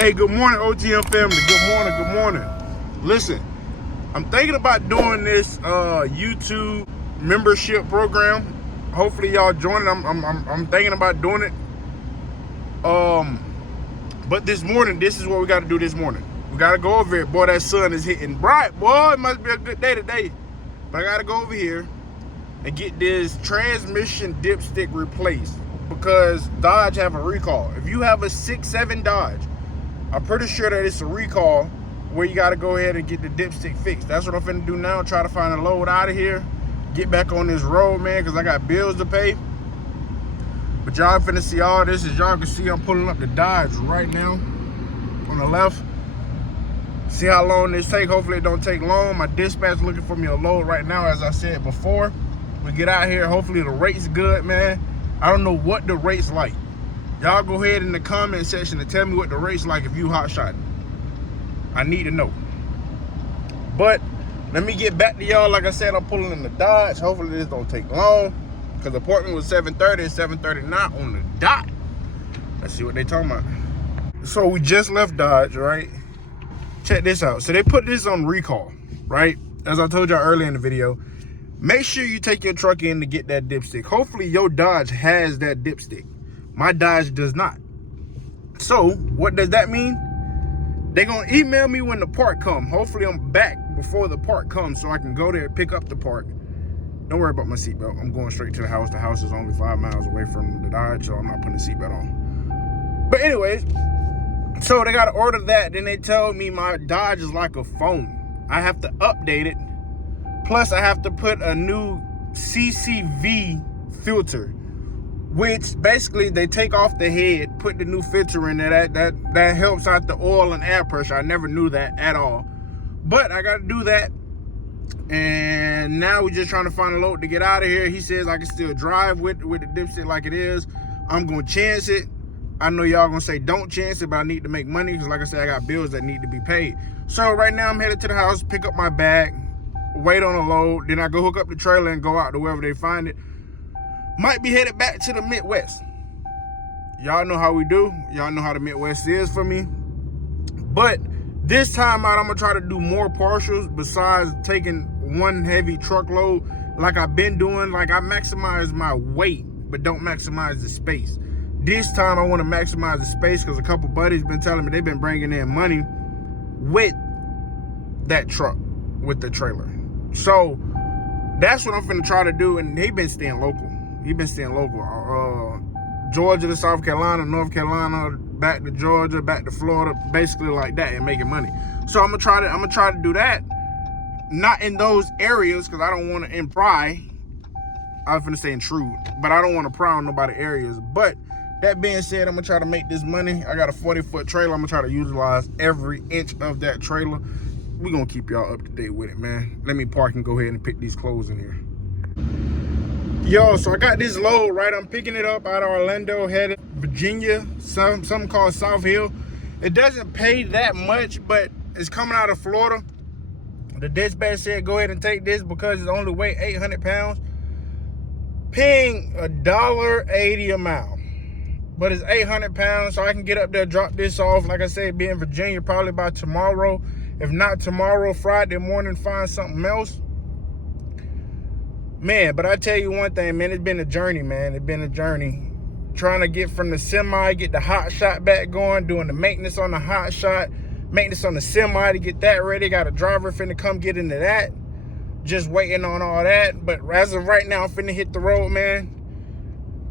Hey, good morning, O.T.M family. Good morning. Listen, I'm thinking about doing this YouTube membership program. Hopefully, y'all join it. I'm thinking about doing it. But this morning, this is what we got to do this morning. We got to go over here. Boy, that sun is hitting bright. Boy, it must be a good day today. But I got to go over here and get this transmission dipstick replaced because Dodge have a recall. If you have a 6.7 Dodge, I'm pretty sure that it's a recall where you got to go ahead and get the dipstick fixed. That's what I'm finna do now. Try to find a load out of here. Get back on this road, man, because I got bills to pay. But y'all finna see all this. As y'all can see, I'm pulling up the Dodge right now on the left. See how long this take. Hopefully it don't take long. My dispatch looking for me a load right now, as I said before. We get out here. Hopefully the rate's good, man. I don't know what the rate's like. Y'all go ahead in the comment section and tell me what the rate's like if you hot shotting. I need to know. But let me get back to y'all. Like I said, I'm pulling in the Dodge. Hopefully this don't take long, because the appointment was 7:30 and 7:39 on the dot. Let's see what they talking about. So we just left Dodge, right? Check this out. So they put this on recall, right? As I told y'all earlier in the video, make sure you take your truck in to get that dipstick. Hopefully your Dodge has that dipstick. My Dodge does not. So what does that mean? They're gonna email me when the part come. Hopefully I'm back before the part comes so I can go there and pick up the part. Don't worry about my seatbelt. I'm going straight to the house. The house is only 5 miles away from the Dodge, so I'm not putting the seatbelt on. But anyways, so they gotta order that. Then they tell me my Dodge is like a phone. I have to update it. Plus I have to put a new CCV filter, which basically they take off the head, put the new filter in there. That helps out the oil and air pressure. I never knew that at all. But I gotta do that. And now we're just trying to find a load to get out of here. He says I can still drive with the dipstick like it is. I'm gonna chance it. I know y'all gonna say don't chance it, but I need to make money because, like I said, I got bills that need to be paid. So right now I'm headed to the house, pick up my bag, wait on a load, then I go hook up the trailer and go out to wherever they find it. Might be headed back to the Midwest. Y'all know how we do. Y'all know how the Midwest is for me. But this time out, I'm gonna try to do more partials besides taking one heavy truckload like I've been doing. Like I maximize my weight, but don't maximize the space. This time I want to maximize the space because a couple buddies been telling me they've been bringing in money with that truck, with the trailer. So that's what I'm finna try to do. And he been staying local. Georgia to South Carolina, North Carolina, back to Georgia, back to Florida, basically like that, and making money. So I'm gonna try to do that. Not in those areas because I don't want to pry. I was finna say intrude, but I don't want to pry on nobody areas. But that being said, I'm gonna try to make this money. I got a 40-foot trailer. I'm gonna try to utilize every inch of that trailer. We're gonna keep y'all up to date with it, man. Let me park and go ahead and pick these clothes in here. Yo, so I got this load, right? I'm picking it up out of Orlando, headed Virginia, something called South Hill. It doesn't pay that much, but it's coming out of Florida. The dispatch said go ahead and take this because it's only weigh 800 pounds. Paying $1.80 a mile. But it's 800 pounds, so I can get up there, drop this off. Like I said, be in Virginia probably by tomorrow. If not tomorrow, Friday morning, find something else. Man, but I tell you one thing, man, it's been a journey, man. It's been a journey. Trying to get from the semi, get the hot shot back going, doing the maintenance on the hot shot, maintenance on the semi to get that ready. Got a driver finna come get into that. Just waiting on all that. But as of right now, I'm finna hit the road, man.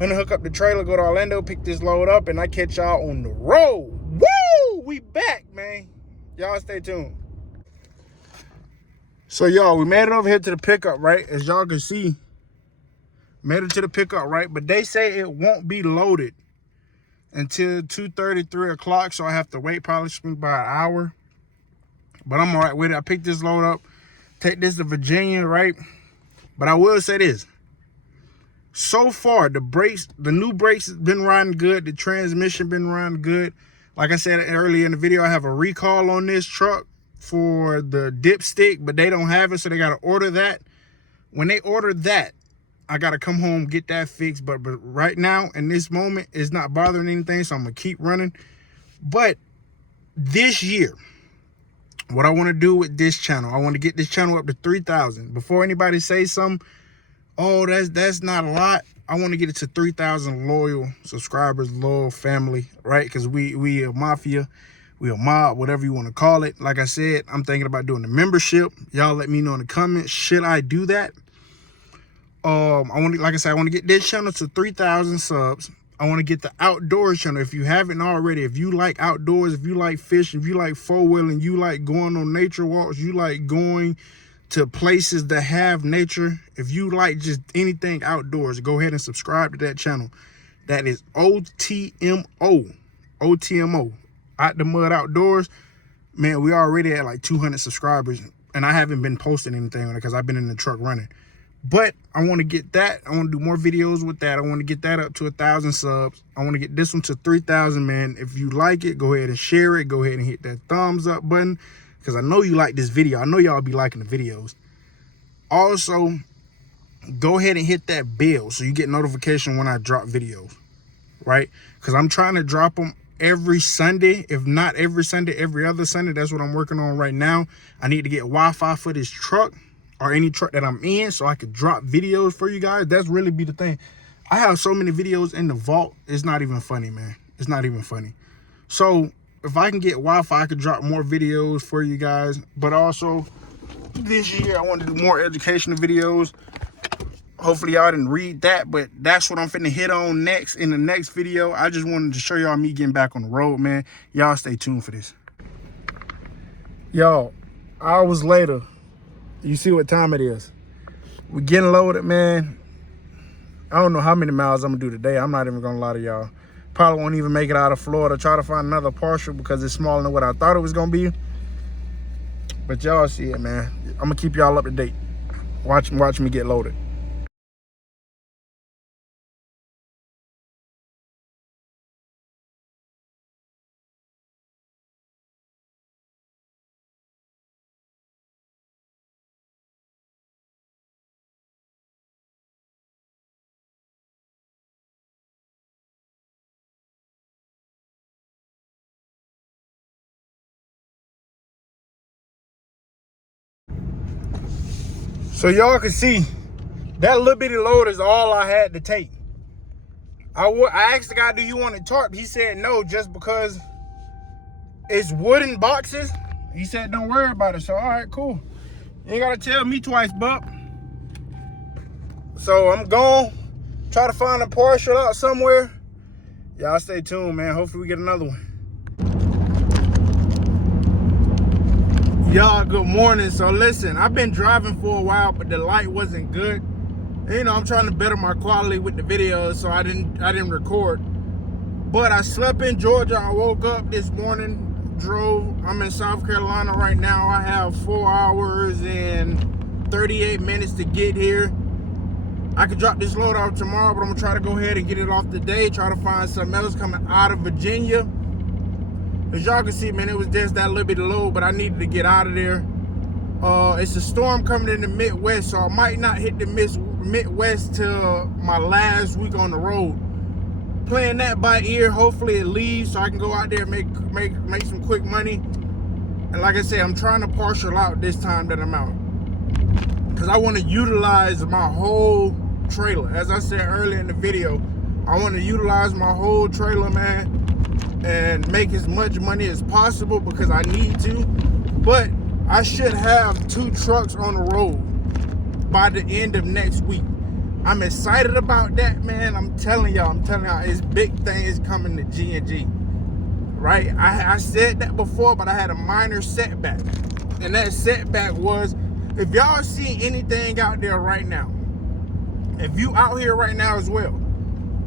I'm gonna hook up the trailer, go to Orlando, pick this load up, and I catch y'all on the road. Woo! We back, man. Y'all stay tuned. So y'all, we made it over here to the pickup, right? As y'all can see, made it to the pickup, right? But they say it won't be loaded until 2:30, 3 o'clock. So I have to wait probably by an hour. But I'm all right with it. I picked this load up, take this to Virginia, right? But I will say this. So far, the new brakes has been running good. The transmission been running good. Like I said earlier in the video, I have a recall on this truck for the dipstick, but they don't have it, so they got to order that. When they order that, I got to come home, get that fixed. But right now, in this moment, it's not bothering anything, so I'm going to keep running. But this year, what I want to do with this channel, I want to get this channel up to 3,000. Before anybody say something, oh, that's not a lot. I want to get it to 3,000 loyal subscribers, loyal family, right? Because we a mafia, we a mob, whatever you want to call it. Like I said, I'm thinking about doing the membership. Y'all let me know in the comments, should I do that? Like I said, I want to get this channel to 3,000 subs. I want to get the outdoors channel. If you haven't already, if you like outdoors, if you like fishing, if you like four-wheeling, you like going on nature walks, you like going to places that have nature, if you like just anything outdoors, go ahead and subscribe to that channel. That is O.T.M.O. O.T.M.O. Out the Mud Outdoors. Man, we already at like 200 subscribers, and I haven't been posting anything on it because I've been in the truck running. But I want to get that. I want to do more videos with that. I want to get that up to 1,000 subs. I want to get this one to 3,000, man. If you like it, go ahead and share it. Go ahead and hit that thumbs up button, because I know you like this video. I know y'all be liking the videos. Also, go ahead and hit that bell so you get notification when I drop videos, right? Because I'm trying to drop them every Sunday. If not every Sunday, every other Sunday. That's what I'm working on right now. I need to get Wi-Fi for this truck, or any truck that I'm in, so I could drop videos for you guys. That's really be the thing. I have so many videos in the vault, it's not even funny, man. It's not even funny. So if I can get Wi-Fi, I could drop more videos for you guys. But also, this year I want to do more educational videos. Hopefully y'all didn't read that, but that's what I'm finna hit on next in the next video. I just wanted to show y'all me getting back on the road, man. Y'all stay tuned for this. Y'all, hours later, you see what time it is. We're getting loaded, man. I don't know how many miles I'm gonna do today. I'm not even gonna lie to y'all. Probably won't even make it out of Florida. Try to find another partial because it's smaller than what I thought it was gonna be. But y'all see it, man. I'm gonna keep y'all up to date. Watch me get loaded. So y'all can see that little bitty load is all I had to take. I asked the guy, do you want a tarp? He said no, just because it's wooden boxes. He said don't worry about it. So all right, cool. You ain't gotta tell me twice, bub. So I'm gone. Try to find a partial out somewhere. Y'all stay tuned, man. Hopefully we get another one. Y'all, good morning. So listen, I've been driving for a while, but the light wasn't good. You know, I'm trying to better my quality with the videos, so I didn't record. But I slept in Georgia. I woke up this morning, drove. I'm in South Carolina right now. I have 4 hours and 38 minutes to get here. I could drop this load off tomorrow, but I'm gonna try to go ahead and get it off today. Try to find something else coming out of Virginia. As y'all can see, man, it was just that little bit of load, but I needed to get out of there. It's a storm coming in the Midwest, so I might not hit the Midwest till my last week on the road. Playing that by ear. Hopefully it leaves so I can go out there and make some quick money. And like I said, I'm trying to partial out this time that I'm out, because I want to utilize my whole trailer. As I said earlier in the video, I want to utilize my whole trailer, man, and make as much money as possible because I need to. But I should have 2 trucks on the road by the end of next week. I'm excited about that, man. I'm telling y'all, it's big things coming to G&G, right? I said that before, but I had a minor setback. And that setback was, if y'all see anything out there right now, if you out here right now as well,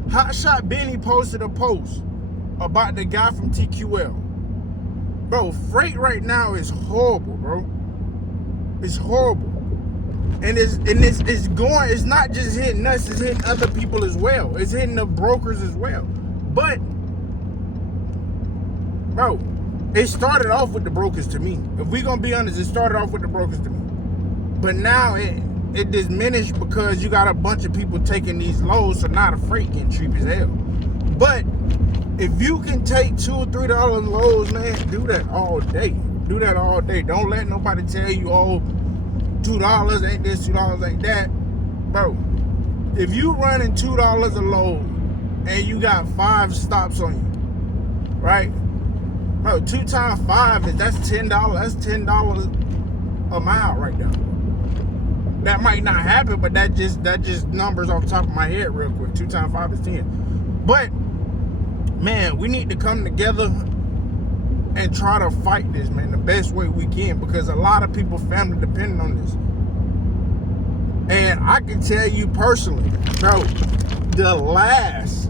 Hotshot Benny posted a post about the guy from TQL. Bro, freight right now is horrible, bro. It's horrible. And it's not just hitting us, it's hitting other people as well. It's hitting the brokers as well. But, bro, it started off with the brokers to me. If we gonna be honest, it started off with the brokers to me. But now it diminished because you got a bunch of people taking these loads, so now the freight getting cheap as hell. But If you can take $2 or $3 loads, man, do that all day. Do that all day. Don't let nobody tell you, oh, $2 ain't this, $2 ain't that. Bro, if you running $2 a load and you got 5 stops on you, right? Bro, 2 times 5 that's $10. That's $10 a mile right there. That might not happen, but that just numbers off the top of my head real quick. 2 times 5 is 10. But man, we need to come together and try to fight this, man, the best way we can, because a lot of people family depending on this. And I can tell you personally, bro, the last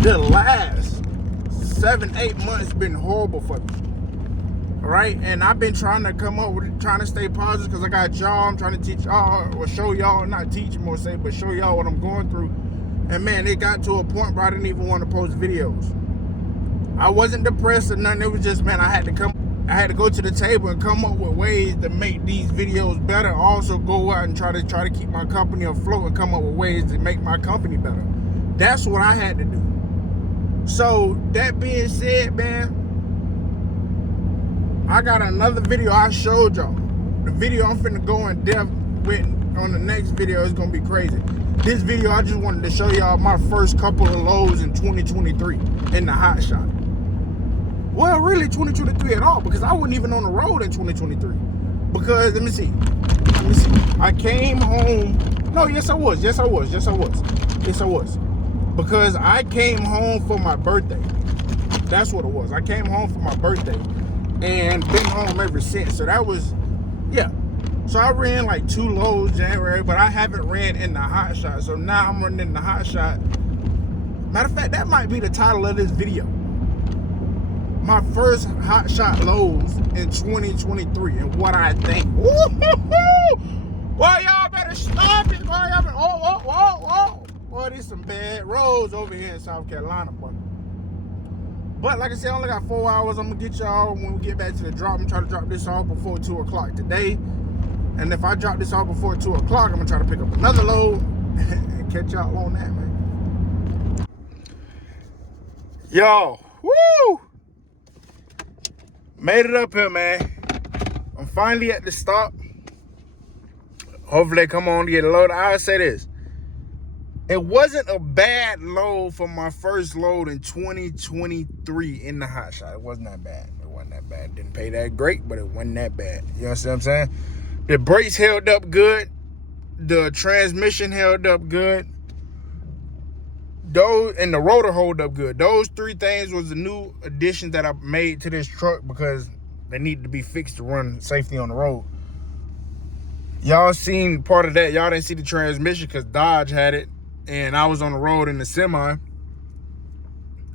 7-8 months been horrible for me. All right, and I've been trying to stay positive because I got y'all. I'm trying to teach y'all or show y'all, not teach more say, but show y'all what I'm going through. And man, it got to a point where I didn't even want to post videos. I wasn't depressed or nothing. It was just, man, I had to go to the table and come up with ways to make these videos better. Also go out and try to keep my company afloat and come up with ways to make my company better. That's what I had to do. So that being said, man, I got another video I showed y'all. The video I'm finna go in depth with on the next video is gonna be crazy. This video, I just wanted to show y'all my first couple of loads in 2023 in the hot shot. Well, really 2023 at all, because I wasn't even on the road in 2023. Because, let me see. I came home. No, yes I was. Because I came home for my birthday. That's what it was. I came home for my birthday and been home ever since. So that was, yeah. So I ran like 2 loads January, but I haven't ran in the hot shot. So now I'm running in the hot shot. Matter of fact, that might be the title of this video. My first hot shot loads in 2023 and what I think. Woo-hoo-hoo! Boy, y'all better stop it. Boy, y'all better, oh. Boy, there's some bad roads over here in South Carolina, boy. But like I said, I only got 4 hours. I'm gonna get y'all when we get back to the drop. I'm trying to drop this off before 2 o'clock today. And if I drop this off before 2 o'clock, I'm gonna try to pick up another load and catch y'all on that, man. Yo, woo! Made it up here, man. I'm finally at the stop. Hopefully they come on to get a load. I'll say this. It wasn't a bad load for my first load in 2023 in the hot shot. It wasn't that bad. Didn't pay that great, but it wasn't that bad. You know what I'm saying? The brakes held up good. The transmission held up good. And the rotor hold up good. Those 3 things was the new additions that I made to this truck because they needed to be fixed to run safely on the road. Y'all seen part of that. Y'all didn't see the transmission because Dodge had it. And I was on the road in the semi.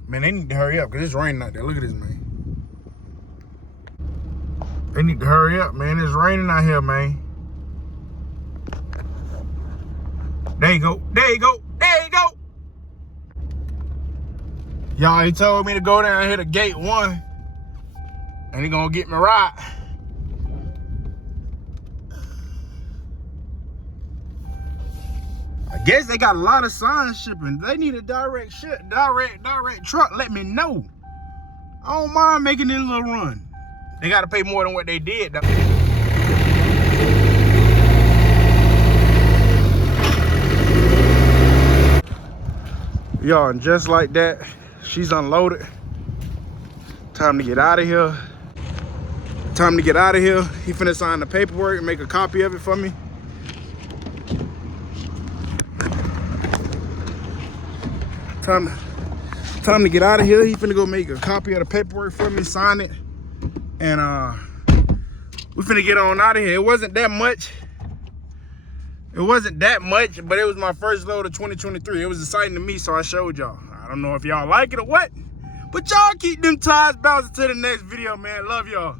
Man, they need to hurry up because it's raining out there. Look at this, man. They need to hurry up, man. It's raining out here, man. There you go. Y'all, he told me to go down here to gate 1. And he gonna get me right. I guess they got a lot of signs shipping. They need a direct truck. Let me know. I don't mind making this little run. They got to pay more than what they did, though. Y'all, and just like that, she's unloaded. Time to get out of here. He finna sign the paperwork and make a copy of it for me. Time to get out of here. He finna go make a copy of the paperwork for me, sign it, and we finna get on out of here. It wasn't that much, but it was my first load of 2023. It was exciting to me, so I showed y'all. I don't know if y'all like it or what, but y'all keep them ties bouncing to the next video, man. Love y'all.